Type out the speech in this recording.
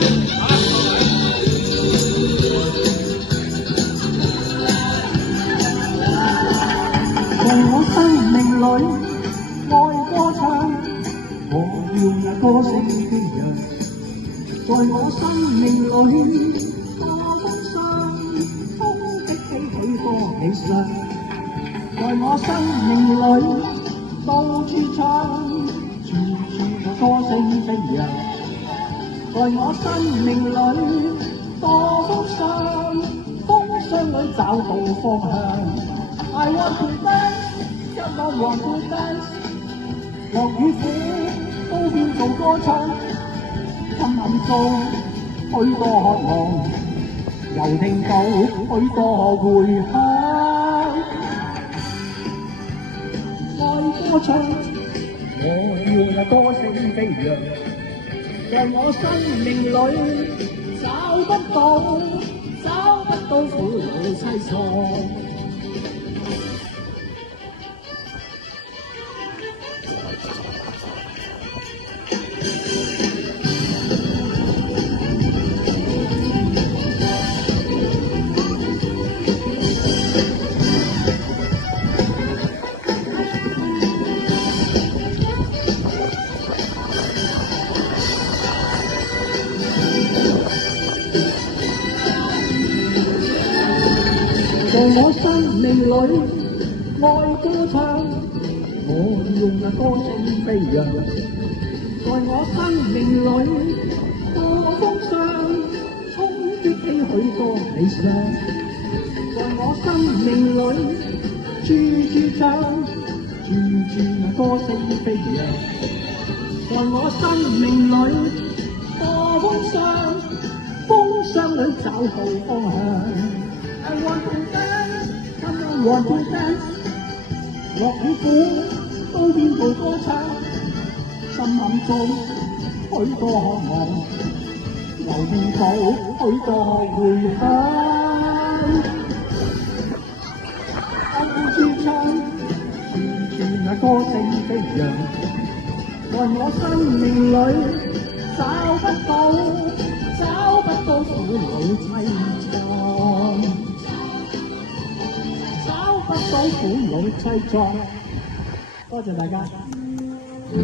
在我生命裏愛歌唱，我要那歌聲飛揚。在我生命裏多風霜，衝擊起許多理想。在我生命裏到處唱，處處那歌聲飛揚。在我生命裏多風霜，風霜裏找到方向。I want to dance， come on want to dance， 樂與苦都變做歌唱，心暗中許多渴望，又聽到許多回響。愛歌唱，我要那歌聲飛揚，在我生命裏找不到苦惱凄楚。在我生命裏愛歌唱，我要那歌聲飛揚。在我生命裏多風霜，衝擊起許多理想。在我生命裏處處唱，處處那歌聲飛揚。在我生命裏多風霜，風霜裏找到方向。I want to dance， come on want to dance， 樂與苦都變做歌唱，心暗中許多渴望，又聽到許多回響。到處唱，處處那歌聲飛揚，在我生命裏找不到苦惱凄愴。找不到苦惱凄愴。多謝大家。